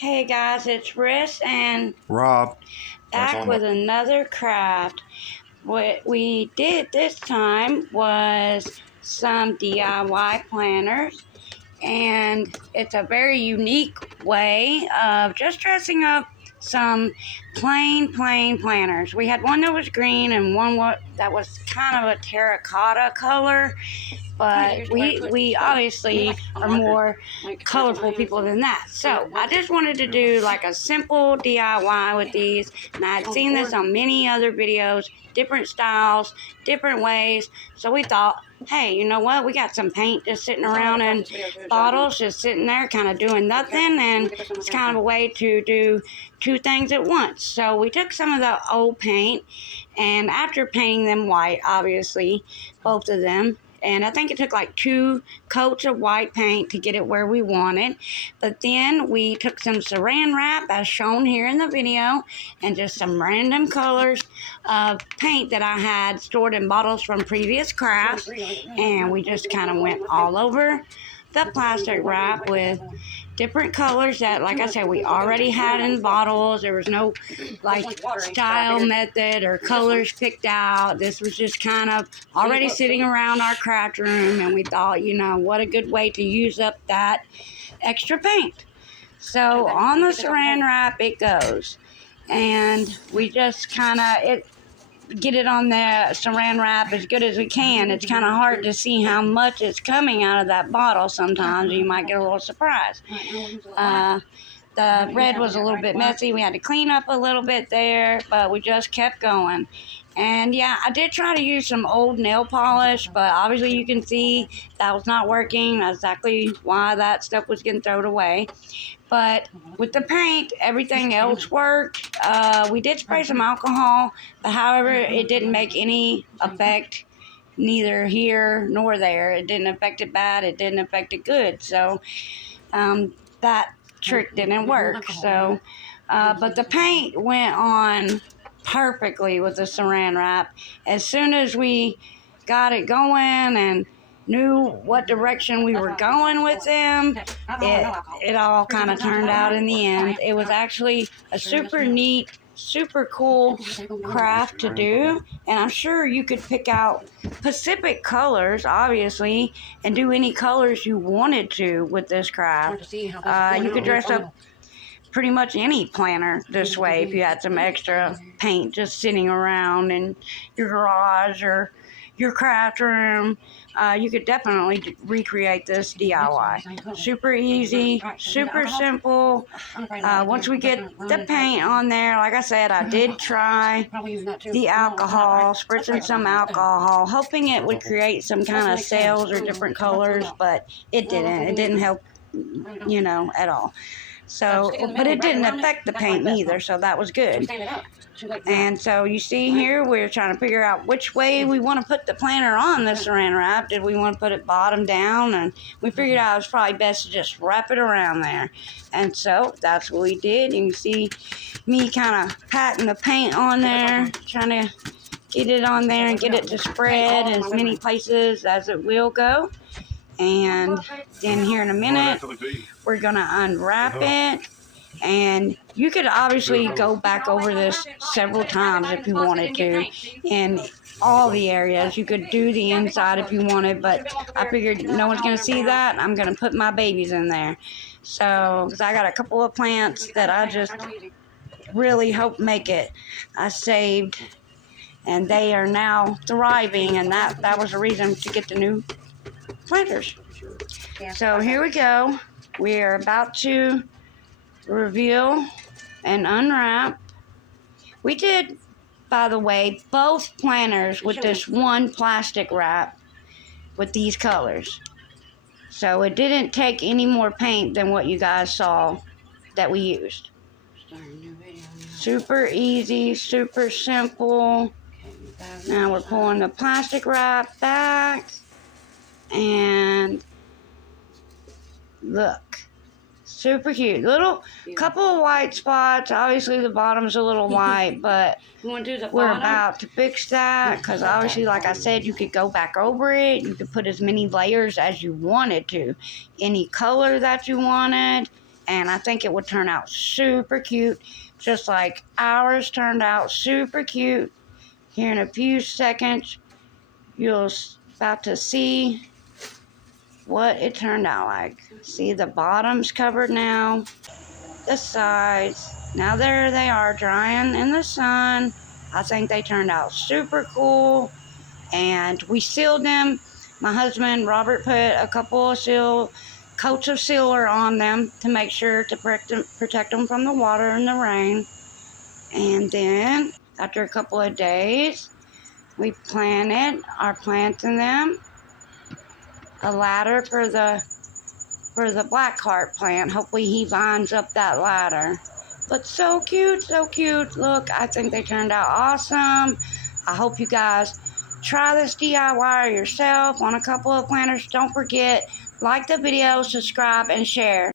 Hey guys, it's Riss and Rob. back with another craft. What we did this time was some DIY planners, and it's a very unique way of just dressing up some plain planners. We had one that was green and one that was kind of a terracotta color, but we obviously are more colorful people than that. So I just wanted to do like a simple DIY with these, and I had seen this on many other videos, different styles, different ways. So we thought, hey, you know what? We got some paint just sitting around in bottles, just sitting there kind of doing nothing, and it's kind of a way to do two things at once. So we took some of the old paint, and after painting them white, obviously, both of them, and I think it took like 2 coats of white paint to get it where we wanted. But then we took some saran wrap, as shown here in the video, and just some random colors of paint that I had stored in bottles from previous crafts. And we just kind of went all over the plastic wrap with different colors that, like I said, we already had in bottles. There was no like style method or colors picked out. This was just kind of already sitting around our craft room, and we thought, you know, what a good way to use up that extra paint. So on the saran wrap it goes, and we just kind of get it on the saran wrap as good as we can. It's kind of hard to see how much is coming out of that bottle sometimes. You might get a little surprise. The red was a little bit messy. We had to clean up a little bit there, but we just kept going. And yeah, I did try to use some old nail polish, but obviously you can see that was not working. That's exactly why that stuff was getting thrown away. But with the paint, everything else worked. We did spray some alcohol, but however, it didn't make any effect, neither here nor there. It didn't affect it bad. It didn't affect it good. So that trick didn't work. So, but the paint went on perfectly with the saran wrap. As soon as we got it going and knew what direction we were going with them, it all kind of turned out in the end. It was actually a super neat, super cool craft to do, and I'm sure you could pick out specific colors, obviously, and do any colors you wanted to with this craft. You could dress up pretty much any planner this way if you had some extra paint just sitting around in your garage or your craft room. You could definitely recreate this DIY. Super easy, super simple. Once we get the paint on there, like I said, I did try the alcohol, spritzing some alcohol, hoping it would create some kind of sails or different colors, but it didn't. It didn't help, you know, at all. So, but it didn't affect the paint either, so that was good. And so you see here, we're trying to figure out which way we want to put the planner on the saran wrap. Did we want to put it bottom down? And we figured out it was probably best to just wrap it around there. And so that's what we did. You can see me kind of patting the paint on there, trying to get it on there and get it to spread in as many places as it will go. And then here in a minute, we're going to unwrap it. And you could obviously go back over this several times if you wanted to in all the areas. You could do the inside if you wanted, but I figured no one's going to see that. I'm going to put my babies in there. So, because I got a couple of plants that I just really hope make it. I saved, and they are now thriving, and that was a reason to get the new planters. So here we go. We are about to reveal and unwrap. We did, by the way, both planters with this one plastic wrap with these colors. So it didn't take any more paint than what you guys saw that we used. Super easy, super simple. Now we're pulling the plastic wrap back, and look. Super cute. Little couple of white spots. Obviously the bottom's a little white, but we're about to fix that because obviously, like I said, you could go back over it. You could put as many layers as you wanted to. Any color that you wanted. and I think it would turn out super cute, just like ours turned out super cute. Here in a few seconds, you'll about to see what it turned out like. See, the bottom's covered now, the sides. Now there they are drying in the sun. I think they turned out super cool, and we sealed them. My husband Robert put a couple of coats of sealer on them to make sure to protect them from the water and the rain. And then after a couple of days, we planted our plants in them, a ladder for the black heart plant. Hopefully he vines up that ladder. But so cute, so cute. Look, I think they turned out awesome. I hope you guys try this DIY yourself on a couple of planters. Don't forget, like the video, subscribe, and share.